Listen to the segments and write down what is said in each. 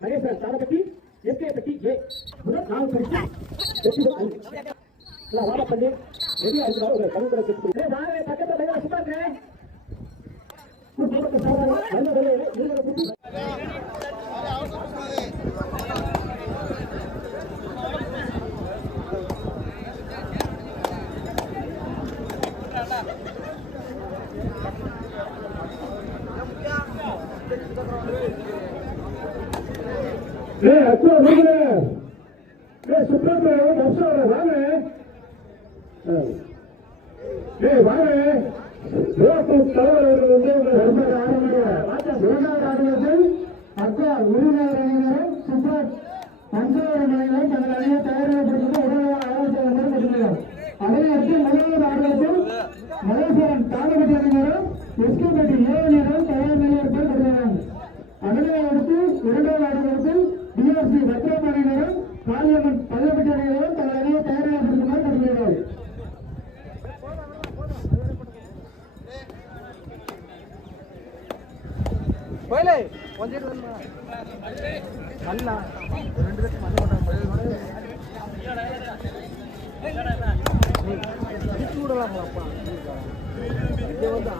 Maheswaran சாரப்பட்டி SK பட்டி ஏ முதல் நாலு பரிசு வெற்றி பெற்ற ஐந்து. எல்லாம் ரெடியா இருக்கிற ஒரு கருங்கடை செட்டு வாங்க பக்கத்துல நல்ல வேலையை? புத்தி. ஏய் அக்கா வாங்க ஏய் சுப்ரமணியம் வம்சாவர வாங்க. ஏய் வாங்க. ரோட்டு தலைவர் வந்து இரண்டாவது ஆடுவது அக்கா அணியினரும் சுப்ரத் பஞ்சாவரம் அணியினரும் தங்கள் அணியை உடனடியாக ஆலோசனை அதே அடுத்து முதலாவது மலேசியன் அணியினரும் ஏ அணியினரும் தயார் நிலையில் அதனை அடுத்து இரண்டாவது நல்லா. ரெண்டு பேருக்கு பண்ண மாட்டாங்க விடலாமாப்பா இது வந்து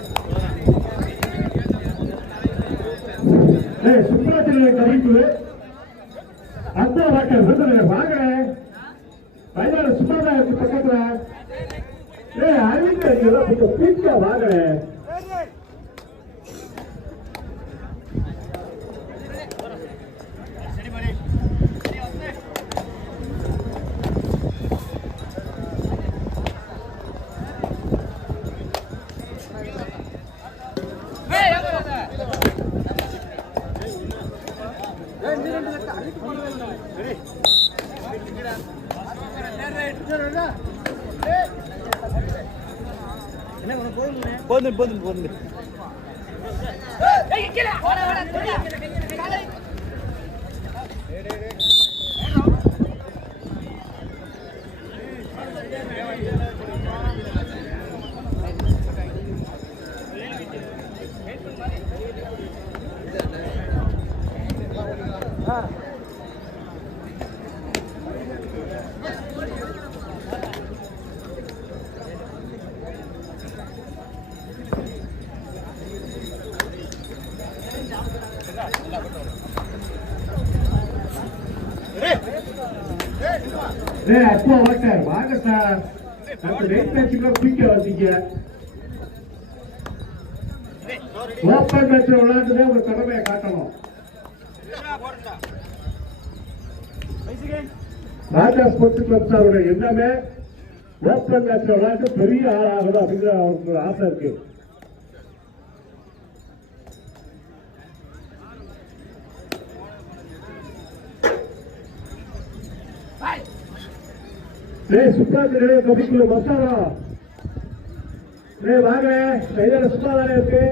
ஆள் ஏய் சுப்ராத்திரியை கவிக்குது அந்த வாக்க விருதுல வாங்க வயதான சுப்ராதாயத்துக்கு பக்கத்துல. ஏய் அறிவிக்க இதெல்லாம் கொஞ்சம் பீச்சா வாங்க போதும் போதும் போதும் Ah. ஏய் அப்பா வாக்க வாங்க சார். அந்த வெயிட் மேட்சுக்குள்ள குயிக்க வந்தீங்க. ஓப்பன் மேட்ச் விளையாண்டுதே உங்க திறமையை காட்டணும். ராஜா ஸ்போர்ட்ஸ் கிளப் சாருடைய எண்ணமே ஓப்பன் மேட்ச் விளையாண்டு பெரிய ஆளாகணும் அப்படிங்கிற அவருக்கு ஆசை இருக்கு. டேய் சுத்தாத்திரே கபிக்குள்ள மசாலா டேய் வாங்க கையில சுத்தா தானே இருக்கு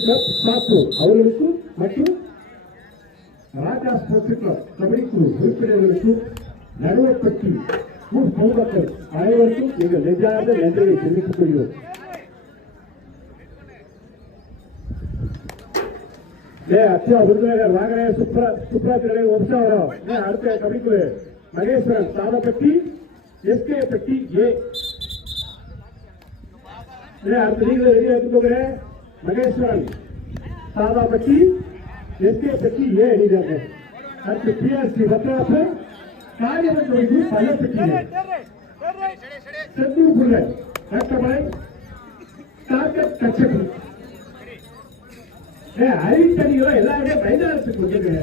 கிளப் சாத்தூர் அவர்களுக்கும் மற்றும் ராஜா ஸ்போர்ட்ஸ் கிளப் கபடி குழு உறுப்பினர்களுக்கும் நடுவப்பட்டி ஊர் பொதுமக்கள் அனைவருக்கும் எங்கள் நெஞ்சார்ந்த நன்றியை தெரிவித்துக் கொள்கிறோம் ஏ அச்சா விருதுநகர் வாங்கனே சுப்ரா சுப்ரா திரை வம்சாவரம் ஏ அடுத்த கபடிக்குழு மகேஸ்வரன் சாதப்பட்டி எஸ்கே பட்டி ஏ ஏ அடுத்த நீங்களே ரெடியா எடுத்துக்கோங்க மகேஸ்வரன் சாதாப்பட்டி எஸ்கே பட்டி ஏ அணிதாங்க அடுத்து பிஆர்சி ரத்னாப்பு காரியமன் தொழில் பள்ளப்பட்டி செந்தூர்புள்ள ரத்தமலை தாக்கத் கச்சபடி ஐத்தடிகளை எல்லாருமே மைதானத்துக்கு வந்துருங்க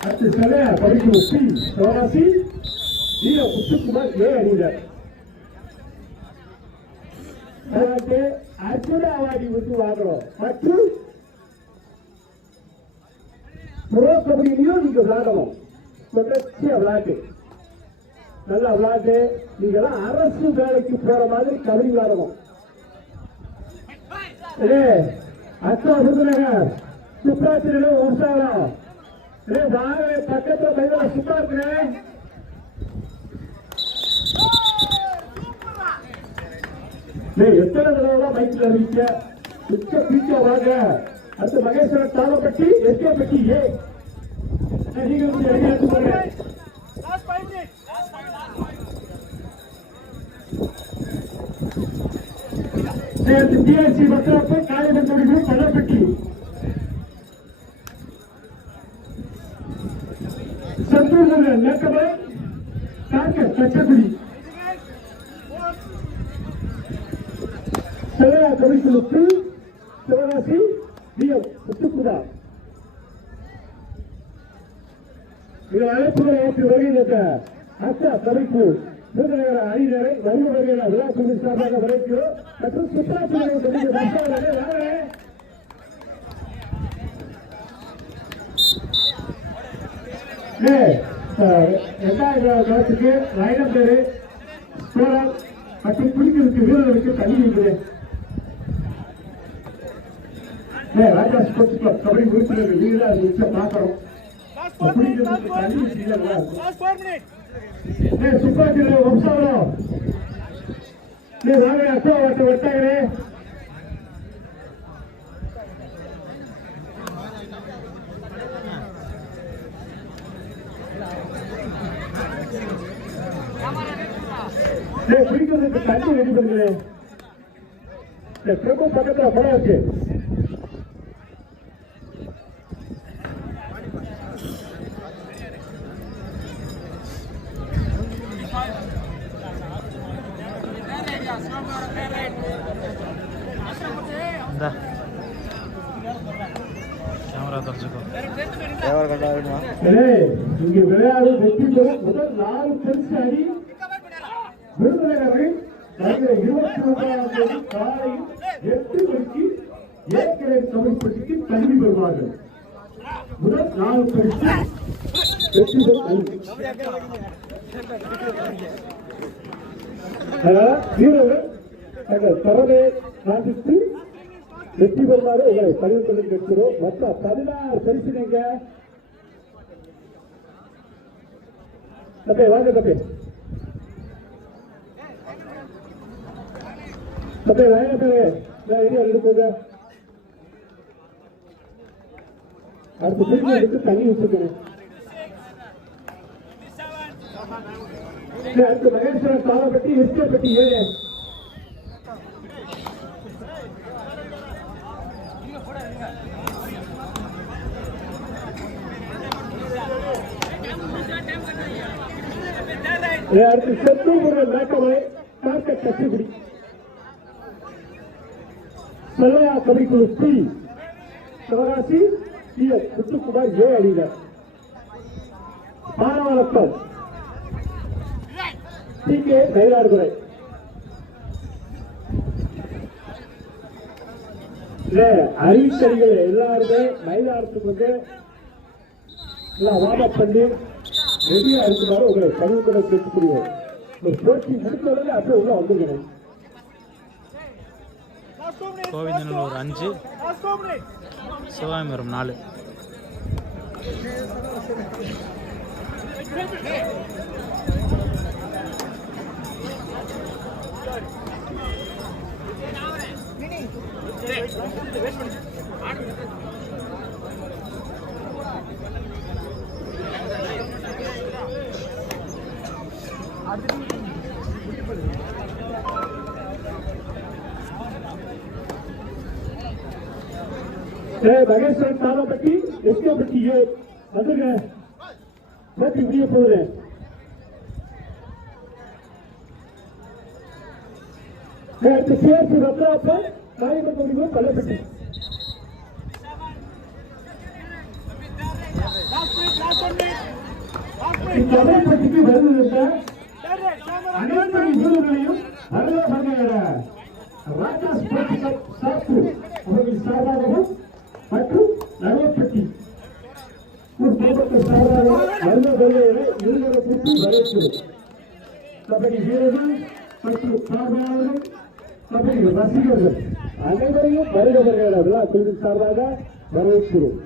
அடுத்து சிலையா படிக்கும் பி சோராசி ஜீவ முத்துக்குமார் ஏ அற்புத அவார்டி விட்டு வாங்குறோம். மற்றும் புரோ கபடியிலையும் நீங்க விளையாடணும் தொடர்ச்சியா விளையாட்டு நல்லா விளையாட்டு நீங்க எல்லாம் அரசு வேலைக்கு போற மாதிரி கபடி விளையாடணும் ஏ அக்கா விருதுநகர் சுப்ராத்திரியில உற்சாகம் ஏ வாங்க பக்கத்துல மைதான சுத்தா இருக்கிறேன் எத்தனை தடவை மைக்கில் அறிவிக்க வாங்க. அடுத்து மகேஸ்வரன் தாளப்பட்டி எஸ்கே பட்டி ஏ. ஏய், போங்க நேற்று டிஎஸ்சி பத்திரப்பு காக்க சிவகாசி விஎம் இது வருகின்ற அச்சா கவிக்கு விருதுநகர அணியினரை வருக வருகிற விழா சார்பாக வரைக்கிறோம். மற்றும் சுற்றுலாத்துறை கமிட்டி வர்த்தகர்களே இரண்டாயிரம் காலத்துக்கு ஆயிரம் பேரு சோழர் மற்றும் குடிக்கிறதுக்கு வீரர்களுக்கு தள்ளி இருக்கிறேன் ராஜா ஸ்போர்ட்ஸ் கிளப் கபடி உறுப்பினர்கள் நீங்க பார்க்கிறோம் மிச்சம் பார்க்கணும். குடிக்கிறதுக்கு தள்ளி வச்சீங்கன்னா ஏய், சுப்பாத்திர வம்சாவளம். ஏய், வாங்க அக்கா வாட்ட வட்டாகிறே ஏய், குடிக்கிறதுக்கு தண்ணி ரெடி பண்ணுங்களேன் இந்த பிரபு பக்கத்துல படம் இருக்கு. இங்கு விளையாடு வெற்றி பெறும் முதல் நாலு பரிசு அணி விருதுநகரில் வருகிற இருபத்தி ஒன்றாம் தேதி காலையில் எட்டு மணிக்கு ஏற்கனவே தமிழ்பட்டிக்கு கல்வி பெறுவார்கள். முதல் நாலு பரிசு வெற்றி பெறும் வீரர்கள் தங்கள் திறமையை காண்பித்து வெற்றி பெறுமாறு உங்களை பதிவு பண்ணி கேட்கிறோம் மொத்தம் பதினாறு பரிசு நீங்க தப்பே வாங்க தப்பே. தப்பே வாங்க தப்பே. நான் வெளியே எடுத்து அடுத்து திருப்பி எடுத்து தண்ணி வச்சுக்கிறேன் அடுத்து மகேஸ்வரன் தாளப்பட்டி எஸ்கே பட்டி ஏழு அடுத்து செத்தூர் மேட்டமலை காக்க கச்சிபிடி Chellaiah கவிக்குழு C Sivakasi C. S. Muthukumar A. அணியில மாணவரத்தம் டி கே. மயிலாடுதுறை. இல்ல எல்லாருமே மயிலாடுதுறை வந்து எல்லாம் வார்ம் பண்ணி ரெடியா இருக்குமாறு உங்களை பதிவு பண்ண கேட்டுக்கொள்வோம் ஒரு போட்டி முடித்த உடனே அப்படியே உள்ள வந்துருக்கிறேன் கோவிந்தனூர் அஞ்சு சிவாமிபுரம் நாலு. வெயிட் பண்ணு மகேஸ்வரன் தாராப்பட்டி எஸ்கே ஏ வந்துருங்க. போட்டி முடிய போகுது. அடுத்து சிஎஸ்சி ரத்னாப்பன் காயம்பட்டு கள்ளப்பட்டி அனைத்து வீரர்களையும் வரலாறு ராஜா ஸ்போர்ட்ஸ் அவர்கள் சார்பாகவும் மற்றும் நடுவப்பட்டி ஒரு சார்பாக நல்ல கொள்கைகளை இருதரப்புக்கு வரவேற்கிறோம். கபடி வீரர்கள் மற்றும் கபடி ரசிகர்கள் அனைவரையும் வருகிறவர்கள் விழா குழுவின் சார்பாக வரவேற்கிறோம்.